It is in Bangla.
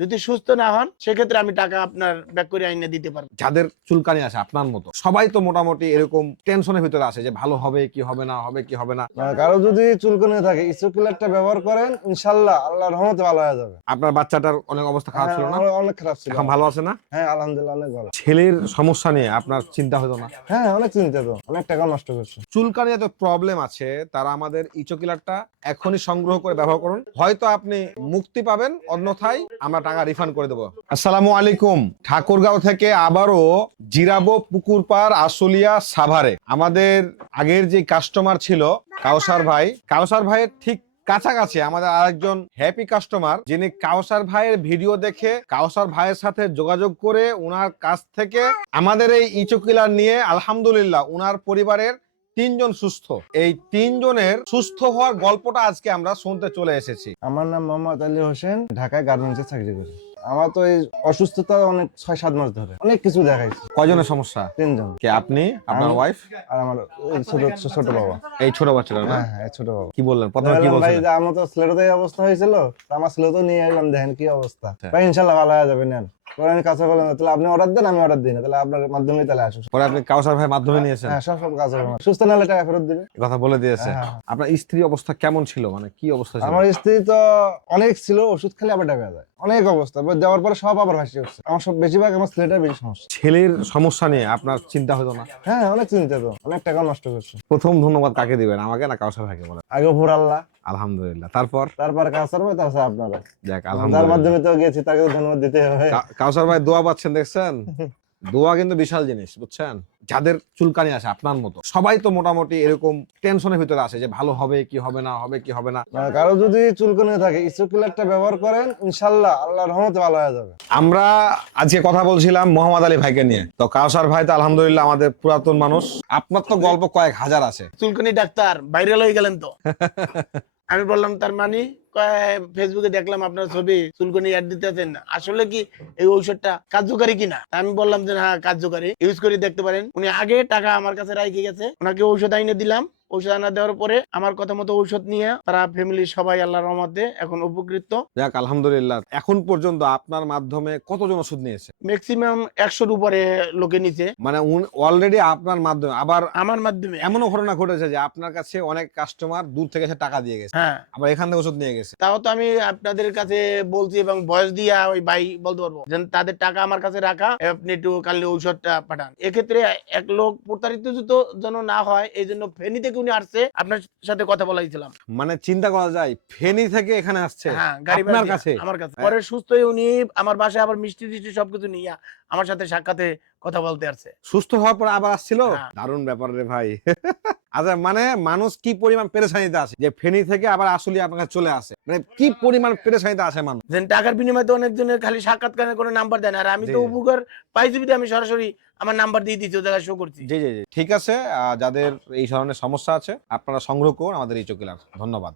যদি সুস্থ না হন সেক্ষেত্রে আমি টাকা আপনার ব্যাক করে আইনে দিতে পারবো। যাদের চুলকানি আছে আপনার মতো সবাই তো মোটামুটি এরকম টেনশনের ভিতরে আছে যে ভালো হবে কি হবে না হবে কি হবে না। কারো যদি চুলকানি থাকে ইসোকিলারটা ব্যবহার করেন, ইনশাআল্লাহ আল্লাহর রহমতে ভালো হয়ে যাবে। আপনার বাচ্চাটার অনেক অবস্থা খারাপ ছিল না? অনেক খারাপ ছিল। এখন ভালো আছে না? হ্যাঁ আলহামদুলিল্লাহ অনেক ভালো। ছেলের সমস্যা নিয়ে আপনার চিন্তা হতো না? হ্যাঁ অনেক চিন্তিত, অনেক টাকা নষ্ট করছে। চুলকানি এত প্রবলেম আছে তারা আমাদের ইচোকিলারটা এখনই সংগ্রহ করে ব্যবহার করুন, হয়তো আপনি মুক্তি পাবেন, অন্যথায় আমরা টাকা রিফান্ড করে দেবো। আসসালামু আলাইকুম। ঠাকুরগাঁও থেকে আবারও জিরাবো পুকুরপাড় আশুলিয়া সাভারে আমাদের আগের যে কাস্টমার ছিল কাউসার ভাই, কাউসার ভাইয়ের ঠিক কাছাকাছি আমাদের আরেকজন হ্যাপি কাস্টমার, যিনি কাউসার ভাইয়ের ভিডিও দেখে কাউসার ভাইয়ের সাথে যোগাযোগ করে ওনার কাছ থেকে আমাদের এই ইচোকিলার নিয়ে আলহামদুলিল্লাহ ওনার পরিবারের 3 জন সুস্থ। এই 3 জনের সুস্থ হওয়ার গল্পটা আজকে আমরা শুনতে চলে এসেছি। আমার নাম মোহাম্মদ আলী হোসেন, ঢাকায় গার্মেন্টসে চাকরি করি। আমার তো এই অসুস্থতা অনেক 6-7 মাস ধরে, অনেক কিছু দেখাইছি। কয়জনের সমস্যা? 3 জন। কে? আপনি, আপনার আমি, ওয়াইফ আর আমার ছোট বাবা। এই ছোট বাচ্চাটা না? হ্যাঁ হ্যাঁ ছোট বাবা। কি বললেন প্রথমে? কি ভাই বলছিলেন? যে আমার তো ছেলের তো এই অবস্থা হয়েছিল, তো আমার ছেলে তো নিয়ে এলাম, দেখেন কি অবস্থা। আচ্ছা। ভাই ইনশাআল্লাহ ভালো হয়ে যাবে, নেন। পরে আমি কাছে বললাম তাহলে আপনি অর্ডার দেন, আমি অর্ডার দিই না, তাহলে আপনার মাধ্যমেই তাহলে আসুন। পরে আপনি কাউসার ভাই মাধ্যমে নিয়েছেন? হ্যাঁ সব কাজ হবে, সুস্থ না হলে টাকা ফেরত দিবে। কথা বলে দিয়েছে। হ্যাঁ। আপনার স্ত্রী অবস্থা কেমন ছিল, মানে কি অবস্থা ছিল? আমার স্ত্রী তো অনেক ছিল, ওষুধ খেলে আবার টাকা যায়, অনেক অবস্থা দেওয়ার পরে সব আবার ভাসি উঠছে। আমার সব বেশিরভাগ আমার ছেলেটার বেশি সমস্যা। ছেলের সমস্যা নিয়ে আপনার চিন্তা হতো না? হ্যাঁ অনেক চিন্তিত, অনেক টাকা নষ্ট করছে। প্রথম ধন্যবাদ কাকে দিবেন, আমাকে না কাউসার ভাইকে বলেন? আগে ভোর আল্লাহ, আলহামদুলিল্লাহ। তারপর তারপর কাজ করবে, তারপর আপনারা। যাক যার আলহামদুলিল্লাহ। মাধ্যমে তো গেছি তাকে তো ধন্যবাদ দিতে হবে। কাউসার ভাই দোয়া পাচ্ছেন, দেখছেন? দোয়া কিন্তু বিশাল জিনিস, বুঝছেন? যাদের চুলকানি আছে আপনার মতো সবাই তো মোটামুটি এরকম টেনশনের ভিতরে আছে যে ভালো হবে কি হবে না হবে কি হবে না। কারো যদি চুলকানি থাকে ইসোকিলারটা ব্যবহার করেন, ইনশাআল্লাহ আল্লাহর রহমতে ভালো হয়ে যাবে। আমরা আজকে কথা বলছিলাম মোহাম্মদ আলী ভাইকে নিয়ে, তো কাউসার ভাই তো আলহামদুলিল্লাহ আমাদের পুরাতন মানুষ, আপনার তো গল্প কয়েক হাজার আছে। চুলকানি ডাক্তার ভাইরাল হয়ে গেলেন তো। আমি বললাম তার মানে, ফেসবুকে দেখলাম আপনার ছবি, চুলকানি অ্যাড দিতেছেন, আসলে কি এই ঔষধটা কার্যকারী কিনা? আমি বললাম যে হ্যাঁ কার্যকারী, ইউজ করে দেখতে পারেন। উনি আগে টাকা আমার কাছে রাখে গেছে, ওনাকে ঔষধ আইনে দিলাম। ঔষধ আনা দেওয়ার পরে আমার কথা মতো ঔষধ নিয়ে তারা ফ্যামিলির সবাই আল্লাহর রহমতে এখন উপকৃত। যাক আলহামদুলিল্লাহ। এখন পর্যন্ত আপনার মাধ্যমে কতজন ওষুধ নিয়েছে? ম্যাক্সিমাম 100-র উপরে লোকে নিচে, মানে অলরেডি আপনার মাধ্যমে। আবার আমার মাধ্যমে এমনও ঘটনা ঘটেছে যে আপনার কাছে অনেক কাস্টমার দূর থেকে এসে টাকা দিয়ে গেছে, হ্যাঁ, আবার এখান থেকে ওষুধ নিয়ে গেছে। তাও তো আমি আপনাদের কাছে বলছি এবং ভয়েস দিয়া ওই ভাই বলতে পারবো যে তাদের টাকা আমার কাছে রাখা, আপনি একটু কালকে ঔষধটা পাঠান। এক্ষেত্রে এক লোক প্রতারিত যেন না হয়, এই জন্য ফেনী থেকে উনি আসছে, আপনার সাথে কথা বলাইছিলাম। মানে চিন্তা করা যায় ফেনী থেকে এখানে আসছে হ্যাঁ, গাড়ি আপনার ভাড়া কাছে। দিয়ে আমার কাছে। পরে সুস্থ হয়ে উনি আমার বাসায় আবার মিষ্টি টিষ্টি সবকিছু নিয়ে আমার সাথে সাক্ষাতে কথা বলতে আসছে। সুস্থ হওয়ার পর আবার আসছিল। হ্যাঁ। দারুণ ব্যাপার রে ভাই। আচ্ছা, মানে মানুষ কি পরিমাণ পেরেশানিতে আছে যে ফেনী থেকে আবার আসলে আপনার কাছে চলে আসে, মানে কি পরিমাণ পেরেশানিতে আছে মানুষ। যে টাকার বিনিময়ে তো অনেকজনের খালি সাক্ষাৎকারের কোনো নাম্বার দেন, আর আমি তো জি। উপকার পাইছি বিধায় আমি সরাসরি আমার নাম্বার দিয়ে দিচ্ছি, ও জায়গায় শো করছি। জি জি জি, ঠিক আছে। যাদের এই ধরনের সমস্যা আছে আপনারা সংগ্রহ করুন আমাদের এই চোকিলার। ধন্যবাদ।